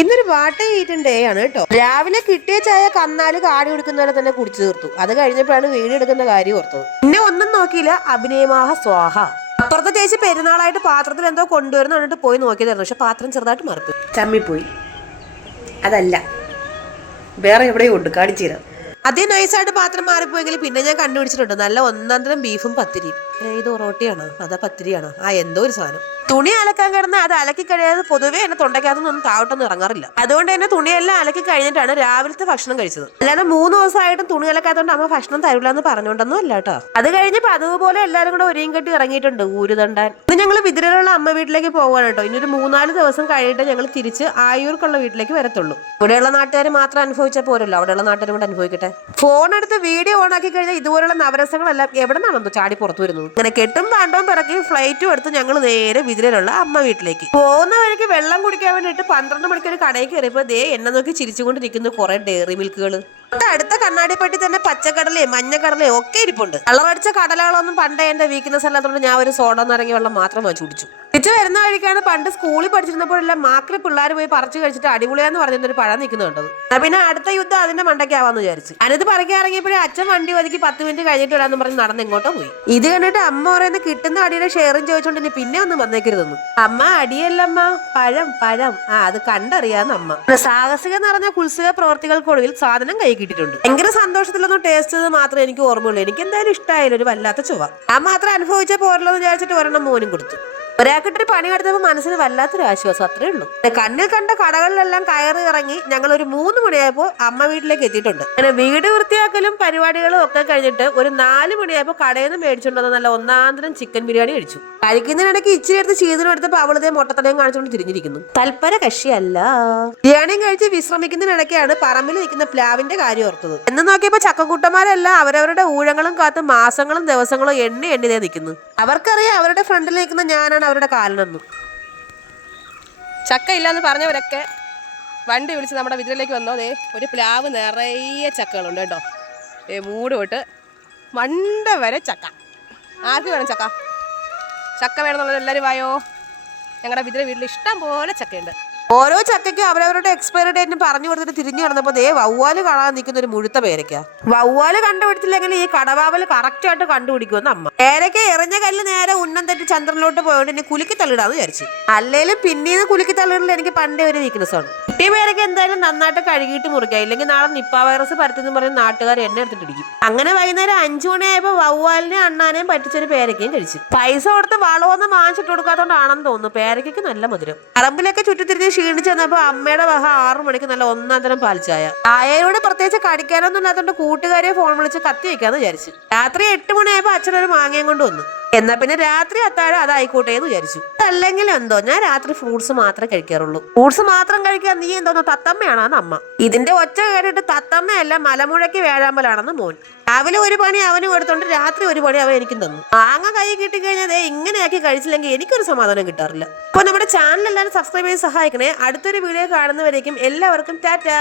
ഇന്നൊരു വാട്ട ആണ് കേട്ടോ. രാവിലെ കിട്ടിയ ചായ കന്നാല് കാടി കൊടുക്കുന്നവരെ തന്നെ കുടിച്ചു തീർത്തു. അത് കഴിഞ്ഞപ്പോഴാണ് വീടെടുക്കുന്ന കാര്യം ഓർത്തത്. പിന്നെ ഒന്നും നോക്കിയില്ല, അഭിനയമാഹ സ്വാഹ. അപ്പുറത്തെ ചേച്ചി പെരുന്നാളായിട്ട് പാത്രത്തിൽ എന്തോ കൊണ്ടുവരുന്ന കണ്ടിട്ട് പോയി നോക്കിയതായിരുന്നു. പക്ഷെ പാത്രം ചെറുതായിട്ട് മറന്നു, ചമ്മിപ്പോയി. അതല്ല, വേറെ എവിടെയും ഉണ്ട്, കാണിച്ചു തരാം. അതേ നൈസായിട്ട് പാത്രം മാറിപ്പോയെങ്കിൽ പിന്നെ ഞാൻ കണ്ടുപിടിച്ചിട്ടുണ്ട്. നല്ല ഒന്നാന്തരം ബീഫും പത്തിരിയും. ഇത് റോട്ടിയാണോ അതാ പത്തിരിയാണോ? എന്തോ ഒരു സാധനം. തുണി അലക്കാൻ കിടന്ന് അത് അലക്കി കഴിയാതെ പൊതുവെ എന്നെ തൊണ്ടയ്ക്കകത്തൊന്നും താവട്ടൊന്നും ഇറങ്ങാറില്ല. അതുകൊണ്ട് തന്നെ തുണിയെല്ലാം അലക്കി കഴിഞ്ഞിട്ടാണ് രാവിലത്തെ ഭക്ഷണം കഴിച്ചത്. അല്ലാതെ 3 ദിവസമായിട്ടും തുണി അലക്കാത്തോണ്ട് അമ്മ ഭക്ഷണം തരില്ല എന്ന് പറഞ്ഞോണ്ടൊന്നും അല്ല കേട്ടോ. അത് കഴിഞ്ഞപ്പോ അതുപോലെ എല്ലാവരും കൂടെ ഒരേം കെട്ടി ഇറങ്ങിയിട്ടുണ്ട് ഊരുതണ്ടാൻ. ഇന്ന് ഞങ്ങൾ വിതിരയിലുള്ള അമ്മ വീട്ടിലേക്ക് പോവാണ് കേട്ടോ. ഇനി ഒരു 3-4 ദിവസം കഴിഞ്ഞിട്ട് ഞങ്ങൾ തിരിച്ച് ആയൂർക്കുള്ള വീട്ടിലേക്ക് വരത്തുള്ളൂ. ഇവിടെയുള്ള നാട്ടുകാർ മാത്രം അനുഭവിച്ചാൽ പോരല്ലോ, അവിടെയുള്ള നാട്ടുകാരും കൂടെ അനുഭവിക്കട്ടെ. ഫോൺ എടുത്ത് വീഡിയോ ഓൺ ആക്കി കഴിഞ്ഞാൽ ഇതുപോലുള്ള നവരസങ്ങളെല്ലാം എവിടെ നിന്നാണെന്നോ ചാടി പുറത്തു വരുന്നത്. അങ്ങനെ കെട്ടും പാണ്ടവും പിറക്കി ഫ്ലൈറ്റും എടുത്ത് ഞങ്ങൾ നേരെ വിതിരയിലുള്ള അമ്മ വീട്ടിലേക്ക് പോകുന്ന വഴിക്ക് വെള്ളം കുടിക്കാൻ വേണ്ടിയിട്ട് 12 മണിക്ക് ഒരു കടയിൽ കയറിയപ്പോൾ ദേ എന്നെ നോക്കി ചിരിച്ചുകൊണ്ടിരിക്കുന്ന കുറെ ഡയറി മിൽക്കുകൾ. അടുത്ത കണ്ണാടിപ്പെട്ടി തന്നെ പച്ചക്കടലയും മഞ്ഞക്കടലയും ഒക്കെ ഇരിപ്പുണ്ട്. കളറടിച്ച കടലകളൊന്നും പണ്ടേ എന്റെ വീക്ക്നെസ് അല്ലാത്തതുകൊണ്ട് ഞാൻ ഒരു സോഡ നിറങ്ങിയ വെള്ളം മാത്രം വാങ്ങിച്ചു കുടിച്ചു. തിരിച്ചു വരുന്ന വഴിക്കാണ് പണ്ട് സ്കൂളിൽ പഠിച്ചിരുന്നപ്പോഴെല്ലാം മാക്രി പിള്ളേർ പോയി പറിച്ചു കഴിച്ചിട്ട് അടിപൊളിയാന്ന് പറഞ്ഞൊരു പഴം നിൽക്കുന്നത് കണ്ടത്. പിന്നെ അടുത്ത യുദ്ധം അതിന്റെ മണ്ടയ്ക്കാവാന്ന് വിചാരിച്ചു. അതിനത് പറിക്കാൻ ഇറങ്ങിയപ്പോഴേ അച്ഛൻ വണ്ടി ഒതുക്കി 10 മിനിറ്റ് കഴിഞ്ഞിട്ട് വരാന്ന് പറഞ്ഞ് നടന്ന് എങ്ങോട്ടോ പോയി. ഇത് കണ്ടിട്ട് അമ്മ പറയുന്ന കിട്ടുന്ന അടിയുടെ ഷെയറും ചോദിച്ചോണ്ട് പിന്നെ ഒന്നും വന്നേക്കരുതെന്ന്. അമ്മ അടിയല്ലമ്മ, പഴം പഴം. അത് കണ്ടറിയാന്ന് അമ്മ. സാഹസിക നിറഞ്ഞ കുത്സിക പ്രവർത്തികൾക്കൊടുവിൽ സാധനം കൈ കിട്ടിയിട്ടുണ്ട്. ഭയങ്കര സന്തോഷത്തിലൊന്നും ടേസ്റ്റ് ചെയ്ത് മാത്രമേ എനിക്ക് ഓർമ്മയുള്ളൂ. എനിക്ക് എന്തായാലും ഇഷ്ടമായില്ല, ഒരു വല്ലാത്ത ചുവ. മാത്രം അനുഭവിച്ച പോരല്ലോ എന്ന് വിചാരിച്ചിട്ട് ഒരെണ്ണം മോനും കൊടുത്തു. ഒരാൾക്കിട്ടൊരു പണി എടുത്തപ്പോൾ മനസ്സിന് വല്ലാത്തൊരു ആശ്വാസം, അത്രേ ഉള്ളൂ. കണ്ണിൽ കണ്ട കടകളിലെല്ലാം കയറി ഇറങ്ങി ഞങ്ങൾ ഒരു 3 മണിയായപ്പോൾ അമ്മ വീട്ടിലേക്ക് എത്തിയിട്ടുണ്ട്. അങ്ങനെ വീട് വൃത്തിയാക്കലും പരിപാടികളും ഒക്കെ കഴിഞ്ഞിട്ട് ഒരു 4 മണിയായപ്പോൾ കടയിൽ നിന്ന് മേടിച്ചുകൊണ്ടു നല്ല ഒന്നാന്തരം ചിക്കൻ ബിരിയാണി കഴിച്ചു. കഴിക്കുന്നതിനിടയ്ക്ക് ഇച്ചിരി എടുത്ത് ചീതിനും എടുത്തപ്പോൾ അവളതേ മുട്ടത്തടയും കാണിച്ചുകൊണ്ട് തിരിഞ്ഞിരിക്കുന്നു. തൽപര കക്ഷിയല്ല. ബിരിയാണിയും കഴിച്ച് വിശ്രമിക്കുന്നതിനിടയ്ക്കാണ് പറമ്പിൽ നിൽക്കുന്ന പ്ലാവിന്റെ കാര്യം ഓർത്തത്. എന്ന് നോക്കിയപ്പോൾ ചക്കക്കൂട്ടന്മാരെല്ലാം അവരവരുടെ ഊഴങ്ങളും കാത്ത് മാസങ്ങളും ദിവസങ്ങളും എണ്ണി നിൽക്കുന്നു. അവർക്കറിയാം അവരുടെ ഫ്രണ്ടിൽ നിൽക്കുന്ന ഞാനാണ് അവരുടെ കാലനൊന്നും. ചക്ക ഇല്ലാന്ന് പറഞ്ഞവരൊക്കെ വണ്ടി വിളിച്ച് നമ്മുടെ വിതിരയിലേക്ക് വന്നോ. ദേ ഒരു പ്ലാവ് നിറയെ ചക്കകളുണ്ട് കേട്ടോ. മൂട് തൊട്ട് മണ്ട വരെ ചക്ക. ആർക്ക് വേണം ചക്ക? ചക്ക വേണമെന്നുള്ളത് എല്ലാവരും വായോ. ഞങ്ങളുടെ വിതിര വീട്ടിൽ ഇഷ്ടം പോലെ ചക്കയുണ്ട്. ഓരോ ചക്കയ്ക്കും അവരവരുടെ എക്സ്പയറി ഡേറ്റിന് പറഞ്ഞു കൊടുത്തിട്ട് തിരിഞ്ഞു കിടന്നപ്പോൾ ദേ വവ്വാല് കാണാൻ നിൽക്കുന്ന ഒരു മുഴുത്ത പേരയ്ക്ക. വവ്വാല് കണ്ടുപിടിച്ചില്ലെങ്കിൽ ഈ കടവാവല് കറക്റ്റ് ആയിട്ട് കണ്ടുപിടിക്കുമെന്ന് അമ്മ. പേരയ്ക്ക എറിഞ്ഞ കല്ല് നേരെ ഉന്നം തെറ്റി ചന്ദ്രനിലോട്ട് പോയോണ്ട് എന്നെ കുലുക്കി തള്ളിടാന്ന് വിചാരിച്ചു. അല്ലേലും പിന്നീട് കുലുക്കി തള്ളിടൽ എനിക്ക് പണ്ടേ ഒരു വീക്ക്നെസ് ആണ്. കുട്ടി പേരയ്ക്ക് എന്തായാലും നന്നായിട്ട് കഴുകിയിട്ട് മുറിക്കാം, ഇല്ലെങ്കിൽ നാളെ നിപ്പ വൈറസ് പരത്തെന്ന് പറഞ്ഞ് നാട്ടുകാർ എന്നെ എടുത്തിട്ടിരിക്കും. അങ്ങനെ വൈകുന്നേരം 5 മണിയായപ്പോൾ വവ്വാലിനെയും അണ്ണാനെയും പറ്റിച്ചൊരു പേരയ്ക്കയും കഴിച്ചു. പൈസ കൊടുത്ത് വളമൊന്നും വാങ്ങിച്ചിട്ട് കൊടുക്കാത്തോണ്ടാണെന്ന് തോന്നുന്നു പേരയ്ക്ക് നല്ല മധുരം. പറമ്പിലൊക്കെ ചുറ്റിത്തിരിഞ്ഞ് ക്ഷീണിച്ച് വന്നപ്പോ അമ്മയുടെ വക 6 മണിക്ക് നല്ല ഒന്നാന്തരം പാൽച്ചായ. ചായയോട് പ്രത്യേകിച്ച് കടിക്കാനൊന്നും ഇല്ലാത്തോണ്ട് കൂട്ടുകാരെ ഫോൺ വിളിച്ച് കത്തി വെക്കാന്ന് വിചാരിച്ചു. രാത്രി 8 മണിയായപ്പോ അച്ഛനൊരു മാങ്ങയും കൊണ്ട് വന്നു. എന്നാ പിന്നെ രാത്രി അത്താഴം അതായിക്കോട്ടെ എന്ന് വിചാരിച്ചു. അല്ലെങ്കിൽ എന്തോ ഞാൻ രാത്രി ഫ്രൂട്ട്സ് മാത്രമേ കഴിക്കാറുള്ളൂ. ഫ്രൂട്ട്സ് മാത്രം കഴിക്കാൻ നീ എന്തോന്നോ തത്തമ്മയാണെന്ന് അമ്മ. ഇതിന്റെ ഒച്ച കേട്ടിട്ട് തത്തമ്മയല്ല മലമുഴക്കി വേഴാമ്പലാണെന്ന് മോൻ. രാവിലെ ഒരു പണി അവനും എടുത്തോണ്ട് രാത്രി ഒരു പണി അവൻ എനിക്കും തന്നു. മാങ്ങ കൈ കിട്ടിക്കഴിഞ്ഞാൽ ഇങ്ങനെയാക്കി കഴിച്ചില്ലെങ്കിൽ എനിക്കൊരു സമാധാനം കിട്ടാറില്ല. അപ്പൊ നമ്മുടെ ചാനൽ എല്ലാവരും സബ്സ്ക്രൈബ് ചെയ്ത് സഹായിക്കണേ. അടുത്തൊരു വീഡിയോ കാണുന്നവരേക്കും എല്ലാവർക്കും ടാറ്റാ.